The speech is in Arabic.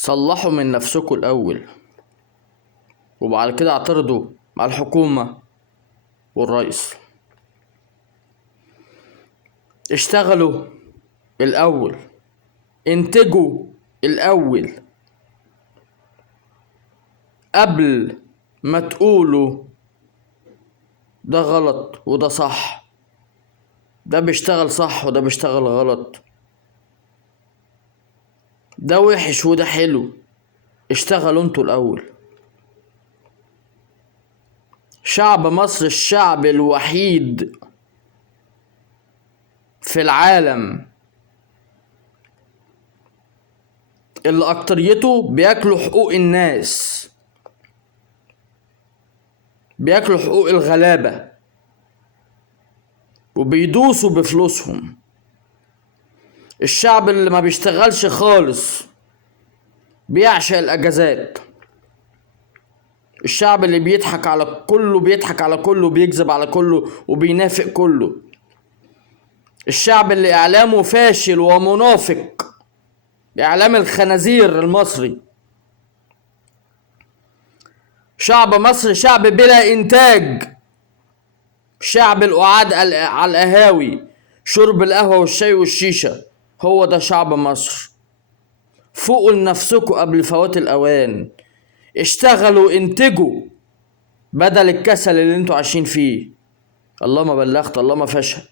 صلحوا من نفسكم الأول، وبعد كده اعترضوا مع الحكومة والرئيس. اشتغلوا الأول، انتجوا الأول قبل ما تقولوا ده غلط وده صح، ده بيشتغل صح وده بيشتغل غلط، ده وحش وده حلو. اشتغلوا انتوا الأول. شعب مصر الشعب الوحيد في العالم اللي أكتريته بياكلوا حقوق الناس، بياكلوا حقوق الغلابة وبيدوسوا بفلوسهم. الشعب اللي ما بيشتغلش خالص، بيعشق الأجازات. الشعب اللي بيضحك على كله، بيضحك على كله، بيكذب على كله وبينافق كله. الشعب اللي إعلامه فاشل ومنافق، إعلام الخنازير المصري. شعب مصر شعب بلا إنتاج، شعب القعاد على القهاوي، شرب القهوة والشاي والشيشة. هو ده شعب مصر. فوقوا لنفسكوا قبل فوات الأوان. اشتغلوا، انتجوا بدل الكسل اللي انتوا عايشين فيه. اللهم بلغت، اللهم فاشهد.